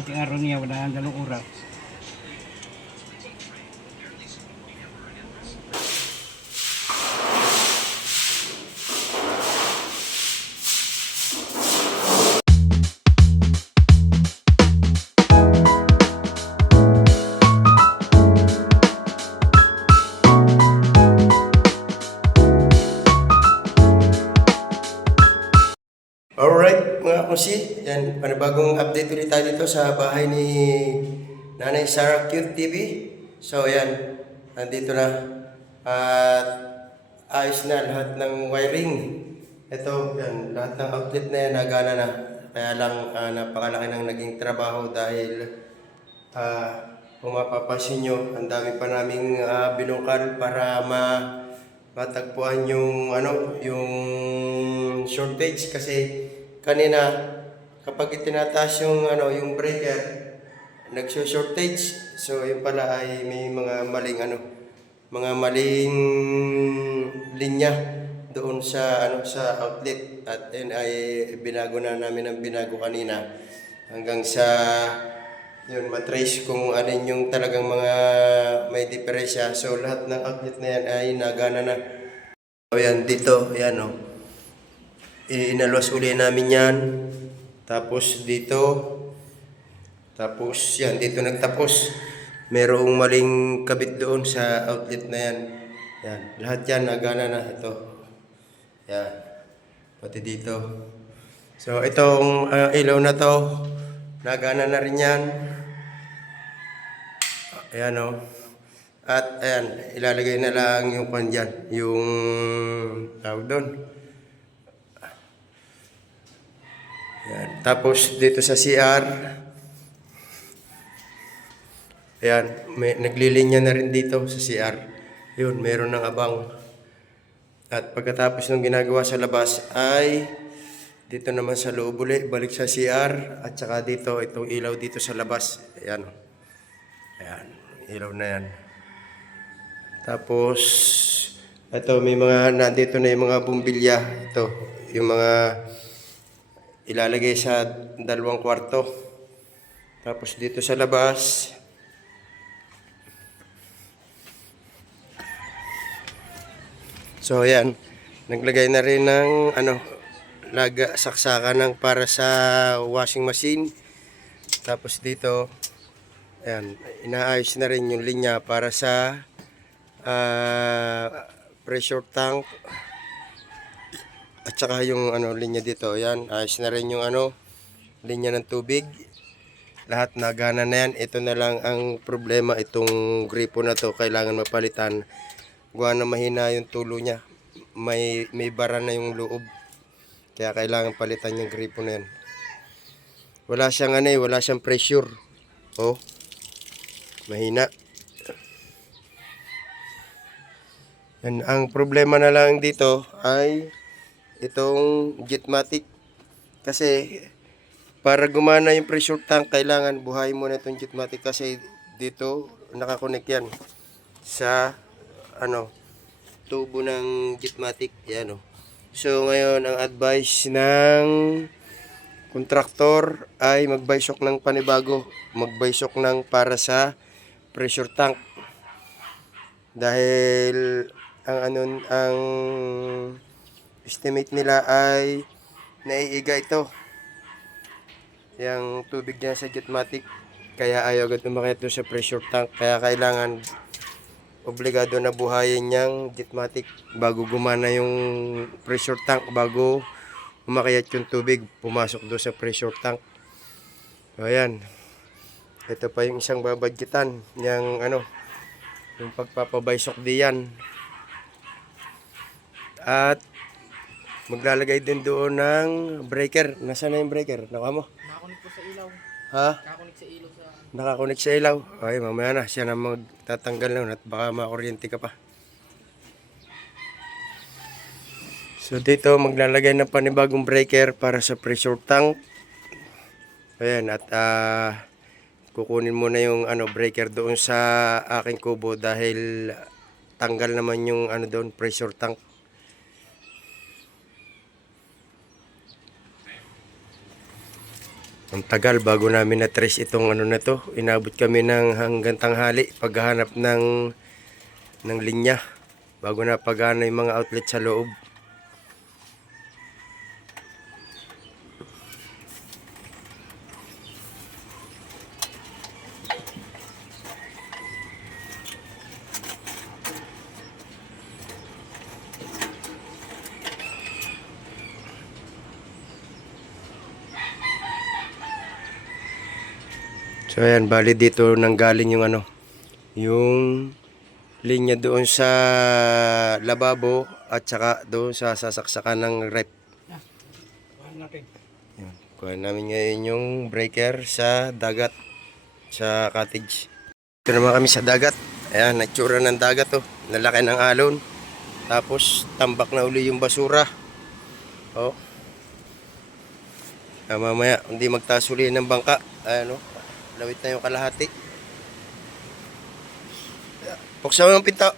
Ating araw niya, wala ang dalawang oras. Alright mga kusi, yan, panibagong update ulit tayo dito sa bahay ni Nanay Sarah Cute TV. So yan, nandito na at ayos na lahat ng wiring. Ito, yan, lahat ng outlet na yan nagana na. Kaya lang napakalaki ng naging trabaho dahil kung mapapansin nyo, ang dami pa naming binungkal para matagpuan yung yung shortage kasi kanina kapag itinataas yung yung breaker nagso-shortage, so yun pala ay may mga maling linya doon sa sa outlet at yun ay binago na namin ang binago kanina hanggang sa yun matrace kung alin yung talagang mga may diferensya. So lahat ng outlet na yan ay nagana na. So yan dito, yan inaluwas uli namin yan. Tapos dito, tapos yan, dito nagtapos. Merong maling kabit doon sa outlet na yan. Yan, lahat yan nagana na ito. Yan, pati dito. So itong ilaw na to, nagana na rin yan. Ayan At ayan, ilalagay na lang yung pan dyan, yung tawag doon. Ayan. Tapos dito sa CR, ayan, may naglilinya na rin dito sa CR. Yun, meron ng abang. At pagkatapos ng ginagawa sa labas ay dito naman sa loob ulit, balik sa CR at saka dito, itong ilaw dito sa labas. Ayan. Ayan, ilaw na yan. Tapos, ito may mga, nandito na yung mga bumbilya. Ito, yung mga ilalagay sa 2 kwarto. Tapos dito sa labas, so ayan, naglagay na rin ng saksakan ng para sa washing machine. Tapos dito, ayan, inaayos na rin yung linya para sa pressure tank at saka yung linya dito. Ayan, ayos na rin yung linya ng tubig. Lahat nagana na yan. Ito na lang ang problema, itong gripo na to kailangan mapalitan. Gawa na mahina yung tulo niya. May bara na yung loob. Kaya kailangan palitan yung gripo na yan. Wala siyang wala siyang pressure. Oh. Mahina. And ang problema na lang dito ay itong Jetmatic. Kasi para gumana yung pressure tank, kailangan buhayin mo na itong Jetmatic kasi dito nakakonek yan sa tubo ng Jetmatic. Yan So ngayon ang advice ng kontraktor ay mag-buy-shock ng panibago. Mag-buy-shock ng para sa pressure tank. Dahil ang estimate nila ay naiiga ito yung tubig niya sa Jetmatic, kaya ayaw agad umakyat doon sa pressure tank, kaya kailangan obligado na buhayin niyang Jetmatic bago gumana yung pressure tank, bago umakyat yung tubig pumasok doon sa pressure tank. So ayan, ito pa yung isang babadgetan yung yung pagpapabaysok diyan. At maglalagay din doon ng breaker. Nasaan na yung breaker? Nakuha mo? Nakakunik po sa ilaw. Ha? Nakakunik sa ilaw sa... Nakakunik sa ilaw. Ay, mamaya na. Siya na magtatanggal na at baka makuryente ka pa. So dito maglalagay ng panibagong breaker para sa pressure tank. Ayan, at kukunin mo na yung breaker doon sa aking kubo dahil tanggal naman yung doon pressure tank. Ang tagal bago namin na-trace itong ano na to. Inabot kami ng hanggang tanghali paghahanap ng linya. Bago na pagana yung mga outlet sa loob. So ayan, bali dito nanggaling yung ano, yung linya doon sa lababo at saka doon sa sasaksakan ng rep. Kuhan natin. Yan. Kuha namin ngayon yung breaker sa dagat, sa cottage. Ito naman kami sa dagat. Ayan, natsura ng dagat to. Nalaki ng alon. Tapos tambak na uli yung basura. Oh. Mamaya, hindi magtaas uli ng bangka. Ayan o. Lawit na yung kalahati. Buksan mo yung pinto.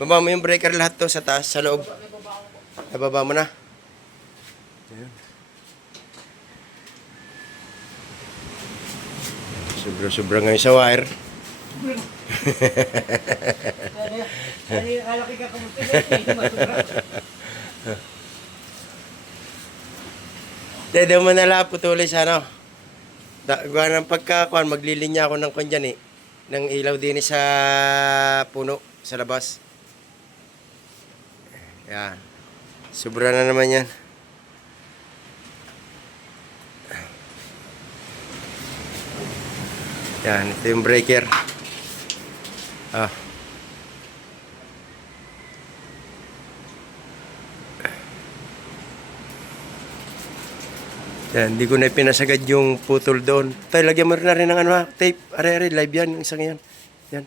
Baba mo yung breaker lahat to sa taas, sa loob. Nababa mo na. Ayan. Sobra-sobra ngayon sa wire. Kalaki ka kamusta. Dede mo na lang putuloy sa ano. Gawa ng pagkakuan, maglilinya ako ng kwan dyan eh. Ng ilaw din sa puno, sa labas. Yan. Sobra na naman yan. Yan, ito yung breaker. Ah. Yan, hindi ko na pinasagad yung putol doon. Tayo, lagyan mo na rin ng ano ha, tape. Are, live yan, yung isang yan. Yan.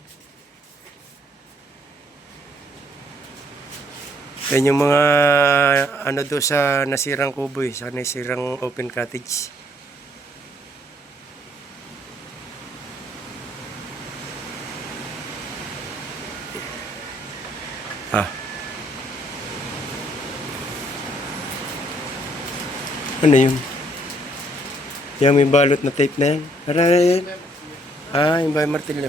Yan yung mga ano doon sa nasirang kubo eh, sa nasirang open cottage. Ah. Ano yun? Yan, may balot na tape na yan. Aray. Ah, yung bahay martilyo.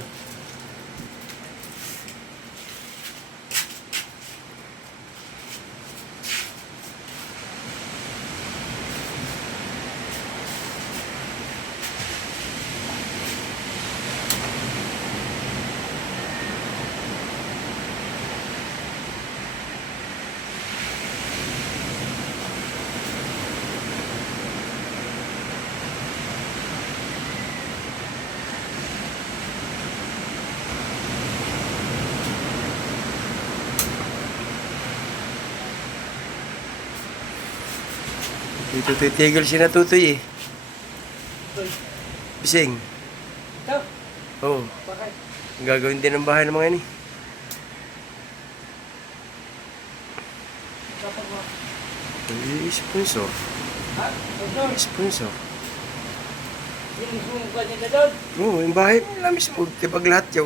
Dito titigil si Natutoy eh. Bising. Ito. Oo. Bakit? Gagawin din ng bahay ng mga ini. Kapag mo. Sponsor. Ha? Sponsor? Sponsor. Yung mismo mukha niya na doon. Oo, yung bahay nila mismo. Kapag lahat yaw.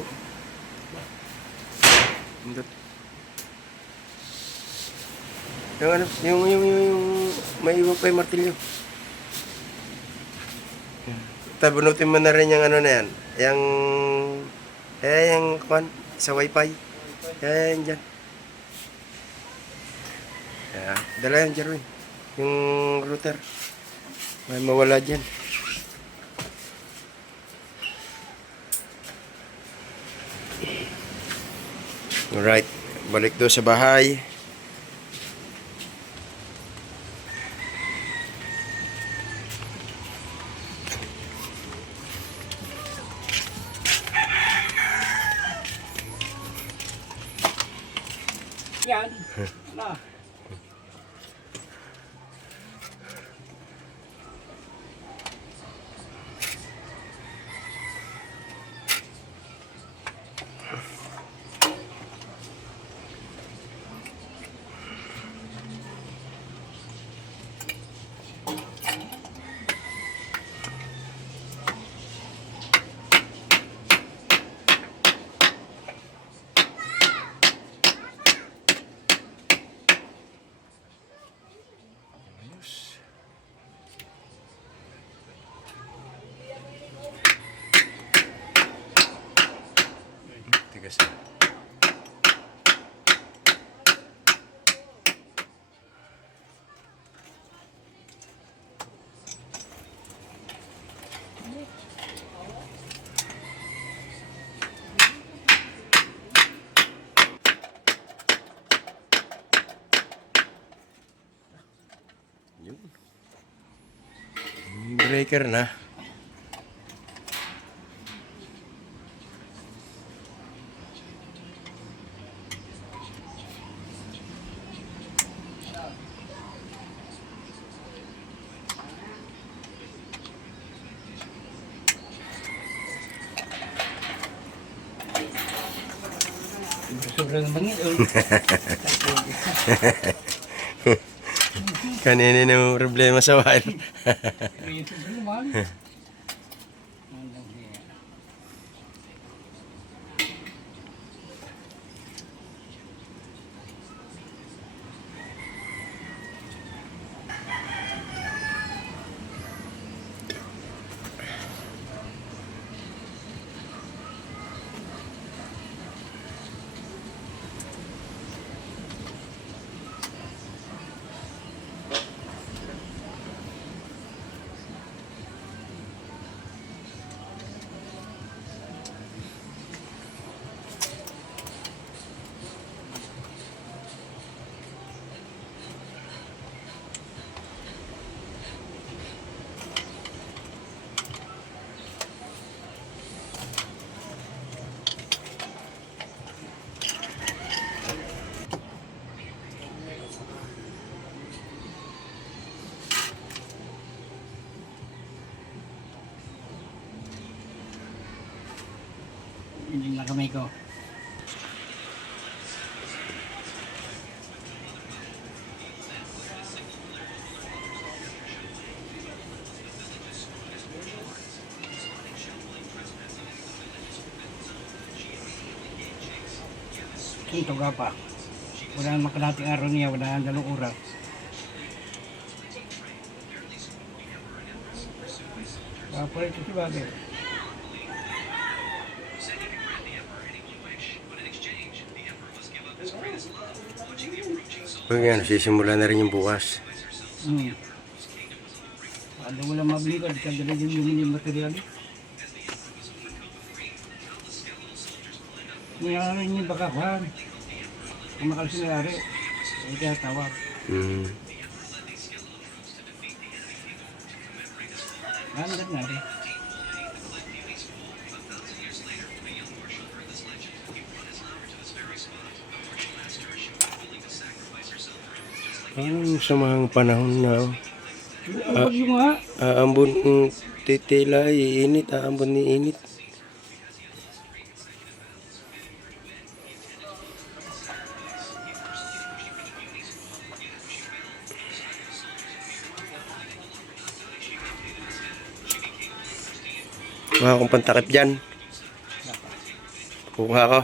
Yung ano, yung may iwan pa yung martilyo. Tabunutin mo na rin yung ano na yan. Yung kwan, sa wifi. Yan, dyan. Dala yan, Jerwin. Yung router. May mawala dyan. Alright, balik doon sa bahay. Yan. Ano? tigas. Yun. Breaker na. Sobrang bangit. Kanina na problema sa wire. Ito naman. Yun lang kamay ko. Ito ka pa. Wala nang makalating araw niya, wala nang dalawang oras. Papa ito si Bagay. O yan, sisimula na rin yung bukas. Ano wala mabiligad, kadali din yung material. May ano yung baka kuhan. Kung makalisinari, ay kaya tawag. Ano na rin? Ang samahang panahon na. Bagyo nga. Aambon ng titila, iinit, aambon ni init. Kuha akong pantakip dyan. Kuha ako.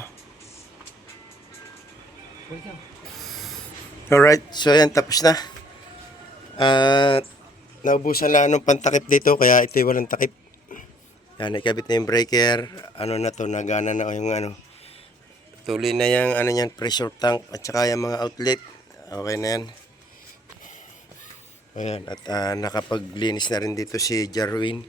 Alright, so yan, tapos na. Naubusan lang ng pantakip dito, kaya ito walang takip. Yan, ikabit na yung breaker. Ano na to, nagana na yung ano. Tuloy na yung ano yan, pressure tank at saka yung mga outlet. Okay na yan. Ayan, at nakapaglinis na rin dito si Jarwin.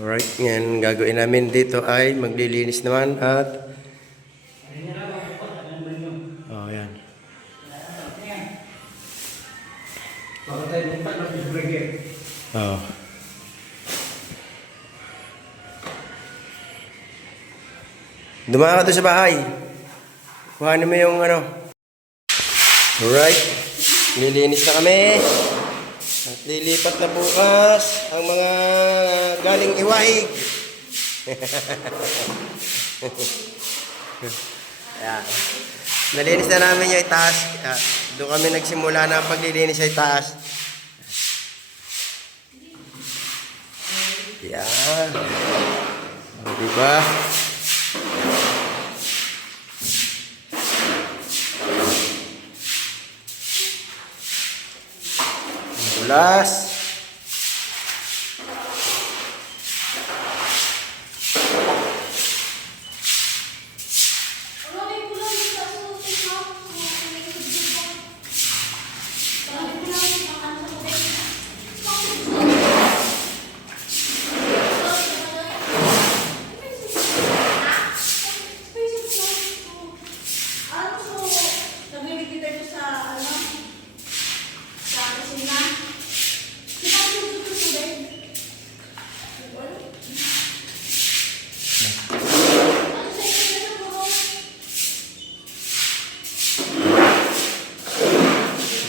Alright, ngayon gagawin namin dito ay maglilinis naman at yan. Oh. Dumaan ka doon sa bahay. Kuhanin mo yung ano. Alright. Lilinis na kami. At lilipat na bukas ang mga galing Iwahig. Ayan. Nalinis na namin yung itaas. Doon kami nagsimula na paglilinis sa itaas. Yan. O, diba? Bulas.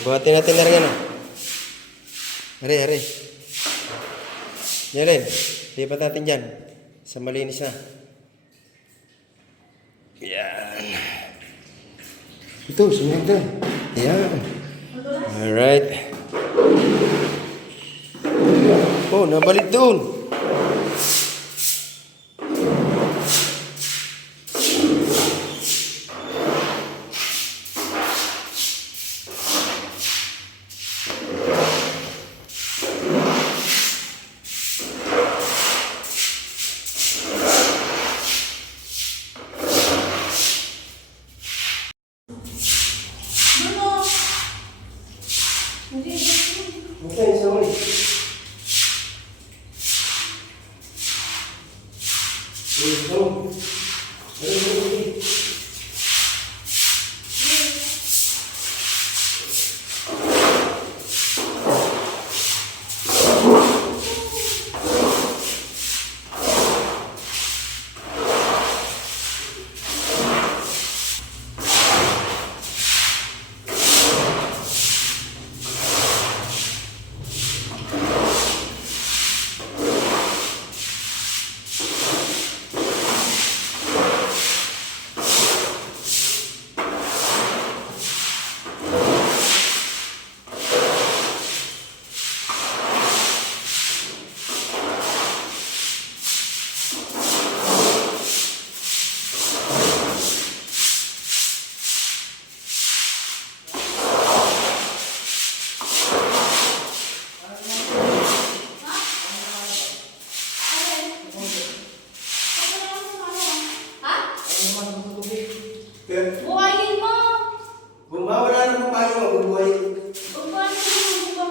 Buhatin natin na rin ano. Hari. Yan rin. Lipat natin dyan. Sa malinis na. Yan. Ito, sumunod na. Yan. Alright. Oh, nabalik doon. Okay, sorry. Buhayin mo! Wala na kung paano mabubuhay. Buhayin mo!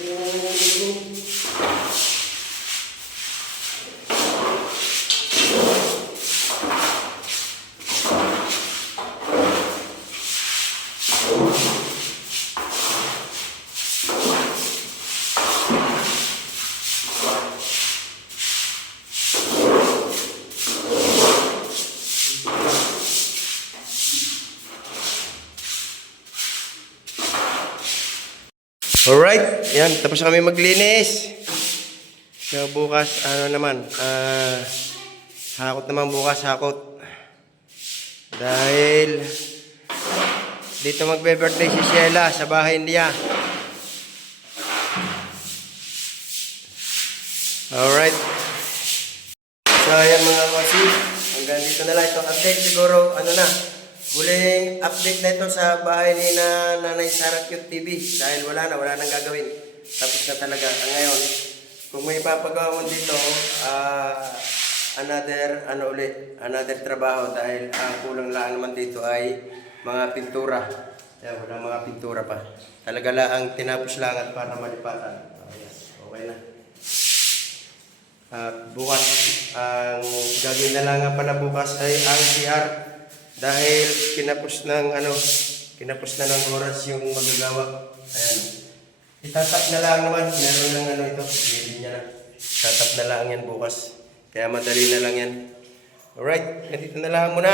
Buhayin. Buhayin mo ng tubig. Alright, yan, tapos na kami maglinis. So bukas, hakot naman bukas, hakot. Dahil dito magbe-birthday si Sheila sa bahay niya. Alright. So ayan mga kasi, hanggang dito na lang itong update. Siguro, huling update na ito sa bahay ni Nanay Sarah Cute TV. Dahil wala nang gagawin. Tapos na talaga. Ngayon, kung may papagawa mo dito, another trabaho. Dahil ang kulang lang naman dito ay mga pintura. Yan, wala mga pintura pa. Talaga lang ang tinapos lang at para malipatan. Yes, okay na. At bukas, ang gagawin na lang nga pala bukas ay ang CR. Dahil kinapos na ng oras yung magagawa. Ayan. Itatap na lang naman. Meron lang ano ito. Bilin niya na. Tatap na lang yan bukas. Kaya madali na lang yan. Alright, ganito na lang muna.